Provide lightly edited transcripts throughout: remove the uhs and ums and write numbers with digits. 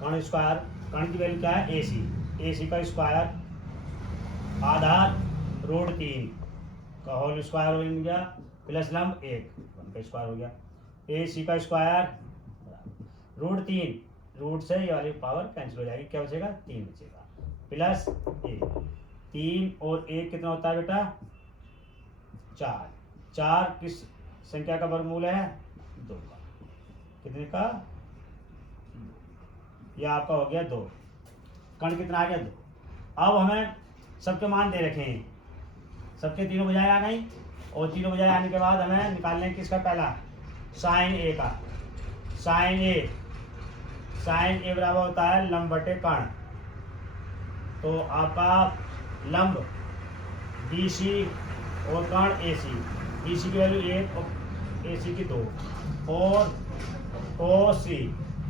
कर्ण square, कर्ण की value क्या है AC, AC का स्क्वायर आधार √3 का होल स्क्वायर हो गया प्लस लंब 1 1 का स्क्वायर हो गया। AC का स्क्वायर √3, रूट से ये वाली पावर कैंसिल हो जाएगी, क्या बचेगा 3 बचेगा प्लस 1, 3 और 1 कितना होता है बेटा 4, 4 किस संख्या का वर्गमूल है 2 का, कितने का, यह आपका हो गया 2, कर्ण कितना आ गया 2। अब हमें सबके मान दे रखे हैं, सबके तीनों बजाय आ गई, और तीनों बजाय आने के बाद हमें निकालना है किसका पहला साइन ए का। साइन ए बराबर होता है लंब बटे कर्ण, तो आपका लंब BC और कर्ण AC, BC की वैल्यू 1 और AC की 2, और cos C,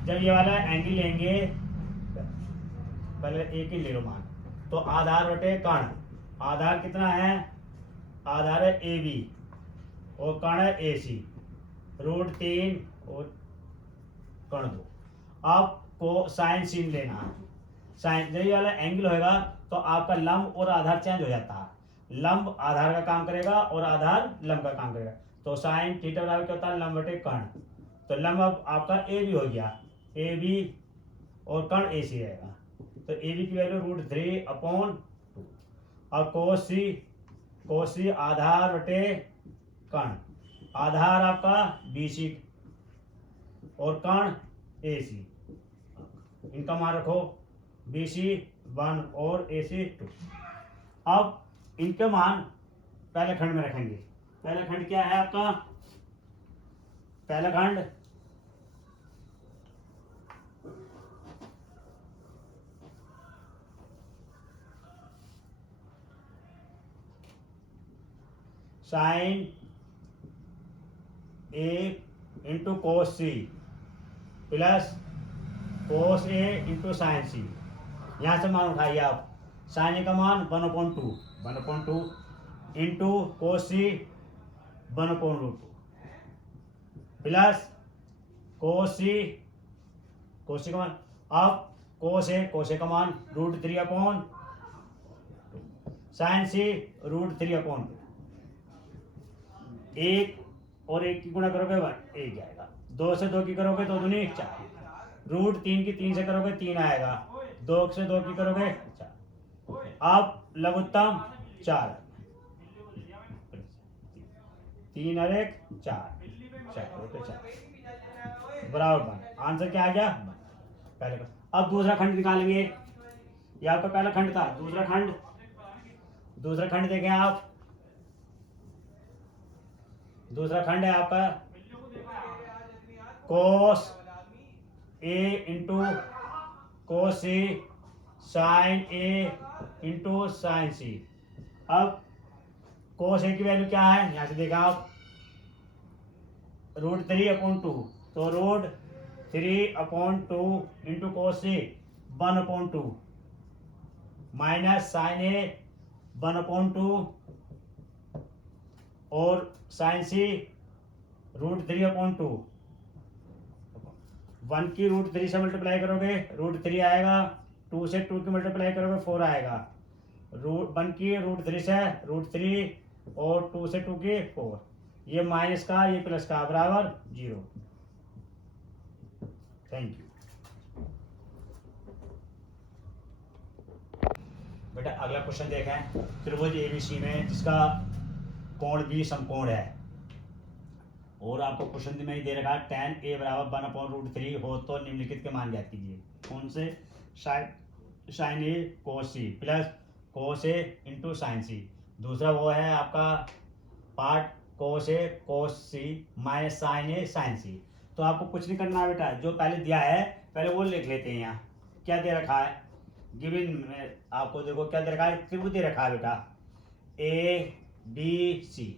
जब ये वाला एंगल लेंगे पहले एक ही ले लो मान, तो आधार बटे कर्ण, आधार कितना है, आधार है AB और कर्ण है AC, √3 और कर्ण 2। अब को साइन सीन लेना है, साइन जब ये वाला एंगल होगा तो आपका लंब और आधार चेंज हो जाता है, लंब आधार का काम करेगा और आधार लंब का काम करेगा, तो साइन थीटा बराबर क्या होता है लंब बटे कर्ण, तो लंब अब आपका AB हो गया, AB और कर्ण AC रहेगा, तो AB की वैल्यू √3/2, और cos C आधार बटे कर्ण, आधार आपका BC और कर्ण AC, इनका मान रखो BC 1 और AC 2। अब इनके मान पहले खंड में रखेंगे, पहला खंड क्या है आपका, पहला खंड sine A into cos C plus cos A into sine C, यहाँ से मान उठाइए आप, साइन A का मान 1/2 into cos C 1/2 plus cos C का मान, अब cos A का मान √3/2, साइन C √3/2, एक और एक की गुणा करोगे 1 जाएगा, 2 से 2 की करोगे 2 दूनी 4, √3 की 3 से करोगे 3 आएगा, 2 से 2 की करोगे 4, अब लघुत्तम 4, 3 और 1 4, 4 बराबर 1, आंसर क्या आ गया 1 पहले का। अब दूसरा खंड निकालेंगे, ये आपका पहला खंड था, दूसरा खंड देखें आप, दूसरा खंड है आपका cos A into cos C sine A into sine C। अब cos A की वैल्यू क्या है, यहां से देखा आप √3/2, तो √3/2 into cos C 1/2 minus sine A 1/2 और साइन C √3/2, 1 की √3 से मल्टीप्लाई करोगे √3 आएगा, 2 से 2 की मल्टीप्लाई करोगे 4 आएगा, 1 की √3 से √3 और 2 से 2 की 4, ये माइनस का ये प्लस का बराबर 0। थैंक यू बेटा। अगला क्वेश्चन देखें, त्रिभुज ABC में जिसका कोण भी समकोण है, और आपको क्वेश्चन में ही दे रखा है tan A बराबर 1/√3 हो तो निम्नलिखित के मान ज्ञात कीजिए। कौन से, sine A cos C plus cos A into sine C, दूसरा वो है आपका part cos A cos C minus sine A sine C। तो आपको कुछ नहीं करना है बेटा, जो पहले दिया है पहले वो लिख लेते हैं। यहाँ क्या दे रखा है, गिवन में आपको देखो क्या दे रखा है, त्रिभुज दे रखा है बेटा ABC,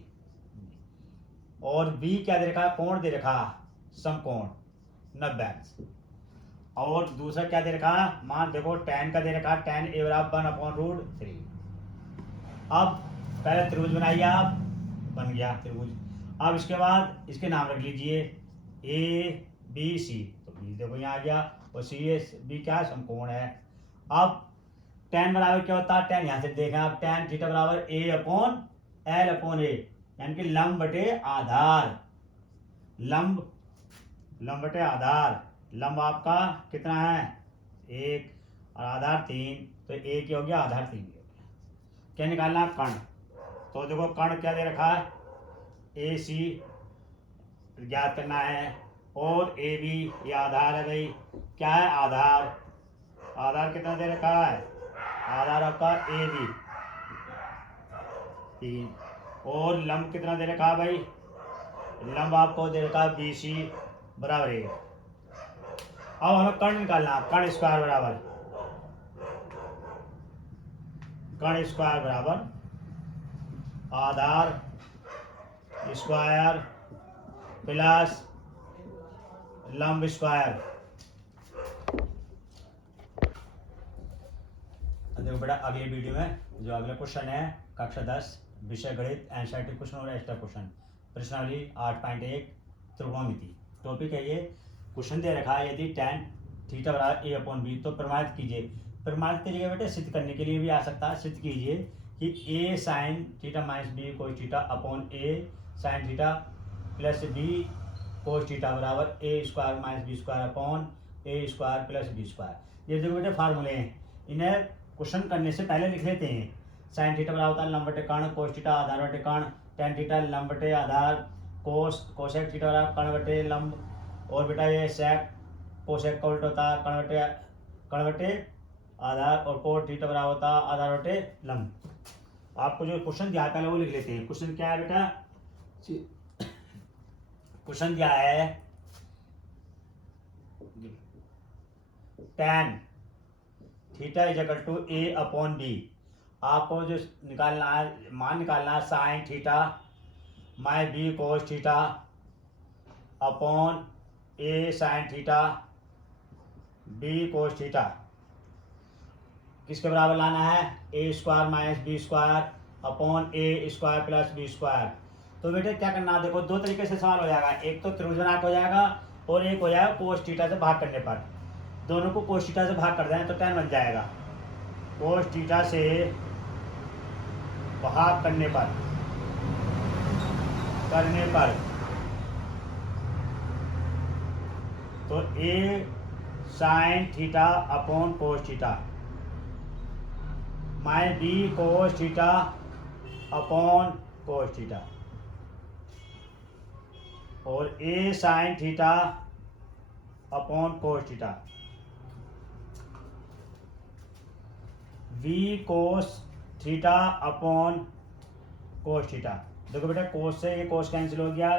और B क्या दे रखा है, कोण दे रखा समकोण 90, और दूसरा क्या दे रखा मान देखो tan का दे रखा tan A बराबर 1/√3। अब पहले त्रिभुज बनाइए आप, बन गया त्रिभुज। अब इसके बाद इसके नाम रख लीजिए A बी सी, तो बी देखो यहाँ आ गया, और सी ए बी क्या है, समकोण है। अब tan बराबर क्या होता है, tan यहाँ से देखें आप, tan थीटा बराबर ए अपॉन एल अपॉन ए, यानी कि लंब बटे आधार, लंब लंब बटे आधार। लंब आपका कितना है, 1 और आधार 3, तो 1 हो गया, आधार 3 हो गया। क्या निकालना, कर्ण। तो देखो कर्ण क्या दे रखा है, ए सी ज्ञात करना है, और ए बी ये आधार है भाई, क्या है आधार, आधार कितना दे रखा है, आधार आपका ए बी 3, और लंब कितना दे रखा है भाई, लंब आपको दे रखा है बी सी बराबर 1। अब हमें कर्ण निकालना, कर्ण स्क्वायर बराबर, कर्ण स्क्वायर बराबर आधार स्क्वायर प्लस लंब स्क्वायर। देखो बेटा अगले वीडियो में जो अगला क्वेश्चन है कक्षा 10 विषय गणित एनसीईआरटी क्वेश्चन और एक्स्ट्रा क्वेश्चन, प्रश्नावली 8.1 त्रिकोणमिति टॉपिक है ये। क्वेश्चन दे रखा है, यदि tan थीटा बराबर ए अपॉन बी, तो प्रमाणित कीजिए। प्रमाणित की जगह बेटा सिद्ध करने के लिए भी आ सकता है, सिद्ध कीजिए कि A sine theta minus B cos theta upon A sine theta plus B cos theta बराबर A square minus B square upon A square plus B square. ये देखो बेटे फार्मूले हैं, इन्हें क्वेश्चन करने से पहले लिख लेते हैं। साइन थीटा बराबर होता है लंब बटे कर्ण, कोस थीटा आधार बटे कर्ण, टेन थीटा लंब बटे आधार, कोसेक थीटा बराबर कर्ण बटे लंब, और बेटा ये सेक कोसेक का उल्टा होता है कर्ण बटे आधार, और कोट थीटा बराबर होता है आधार बटे लंब। आपको जो क्वेश्चन दिया था वो लिख लेते हैं। क्वेश्चन क्या है बेटा, क्वेश्चन क्या है, tan theta is equal to A upon B. आपको जो निकालना है, मान निकालना है sine theta minus B cos theta upon A sine theta B cos theta, किसके बराबर लाना है, A square minus B square upon A square plus B square. तो बेटे क्या करना है, देखो दो तरीके से सवाल हो जाएगा, एक तो त्रिभुजनाक हो जाएगा और एक हो जाएगा कोस थीटा से भाग करने पर। दोनों को कोस थीटा से भाग कर दें तो tan बन जाएगा, कोस थीटा से भाग करने पर तो A sine theta upon cos theta minus B cos theta upon cos theta, और A sine theta upon cos theta, B cos theta upon cos theta. देखो बेटा कोस से ये कोस कैंसिल हो गया,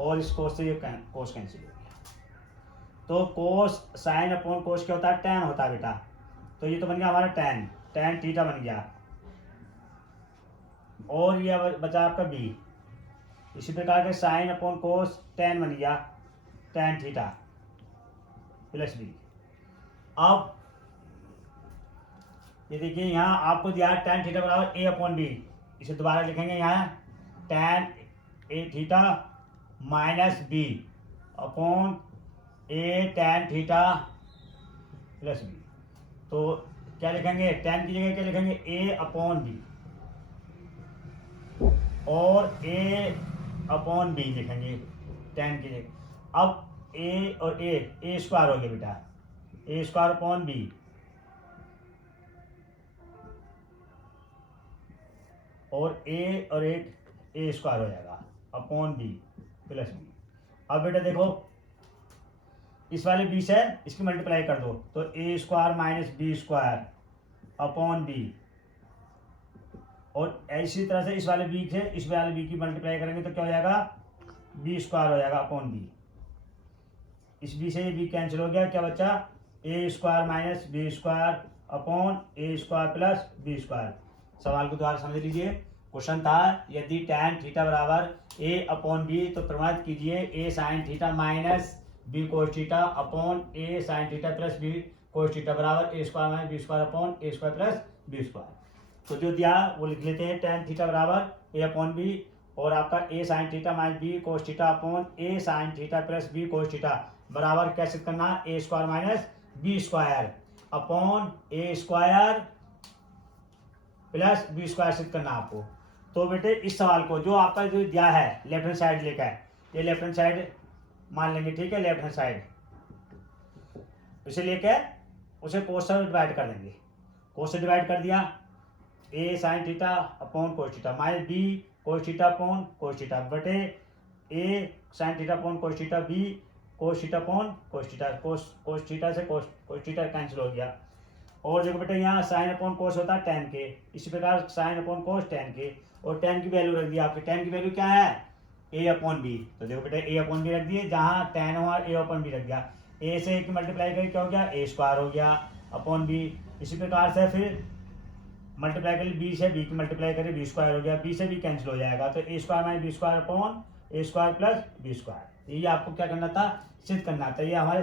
और इस कोस से ये कोस कैंसिल हो गया, तो कोस साइन अपॉन कोस क्या होता है, tan होता है बेटा। तो ये तो बन गया हमारा tan थीटा बन गया, और ये बचा आपका b। इसी प्रकार के साइन अपॉन कोस tan बन गया, tan थीटा प्लस b। अब ये देखिए यहाँ आपको दिया है tan थीटा बराबर ए अपॉन बी, इसे दोबारा लिखेंगे यहाँ tan ए थीटा माइनस बी अपॉन ए tan थीटा प्लस बी। तो क्या लिखेंगे, tan की जगह क्या लिखेंगे, ए अपॉन बी, और ए अपॉन बी लिखेंगे tan की जगह। अब ए और ए स्क्वायर हो गया बेटा, ए स्क्वायर अपॉन बी, और ए और एक ए स्क्वायर हो जाएगा अपॉन बी प्लस बी। अब बेटा देखो इस वाले बी से इसकी मल्टीप्लाई कर दो, तो A square minus B square upon B, और इसी तरह से इस वाले बी से इस वाले बी की मल्टीप्लाई करेंगे तो क्या हो जाएगा, बी स्क्वायर हो जाएगा अपॉन बी। इस बी से ये बी कैंसिल हो गया, क्या बचा, A square minus B square upon A square plus B square. सवाल को दोबारा समझ लीजिए। क्वेश्चन था यदि tan थीटा बराबर a अपॉन बी, तो प्रमाणित कीजिए a sine theta minus B cos theta upon a sine theta plus B cos theta बराबर A square minus B square upon A square plus B square. तो जो दिया वो लिख लेते हैं, tan थीटा बराबर a अपॉन बी और आपका A sine theta minus B cos theta upon A sine theta plus B cos theta बराबर क्या सिद्ध करना है, A square minus B square upon A square plus B square सिद्ध करना आपको। तो बेटे इस सवाल को जो आपका जो दिया है लेफ्ट हैंड साइड लेकर, ये लेफ्ट हैंड साइड मान लेंगे, ठीक है, लेफ्ट हैंड साइड इसे लेकर उसे कोस से डिवाइड कर देंगे। कोस से डिवाइड कर दिया, A sine theta upon cos theta minus B cos theta upon cos theta बटे A sine theta upon cos theta B cos theta upon cos theta. Cos theta से कोस थीटा कैंसिल हो गया। और देखो बेटे यहाँ साइन अपॉन कोस होता है टेन के, इसी प्रकार साइन अपॉन कोस टेन के, और टेन की वैल्यू रख दी आपकी। टेन की वैल्यू क्या है, ए अपॉन बी। तो देखो बेटे ए अपॉन बी रख दिए, जहाँ टेन हुआ ए अपॉन बी रख दिया। ए से एक मल्टीप्लाई करके क्या हो गया, ए स्क्वायर हो गया अपॉन बी। इसी प्रकार से फिर मल्टीप्लाई करिए बी से, बी की मल्टीप्लाई करिए बी स्क्वायर हो गया, बी से बी कैंसिल हो जाएगा। तो A square minus B square upon A square plus B square. ये आपको क्या करना था, सिद्ध करना था। ये हमारे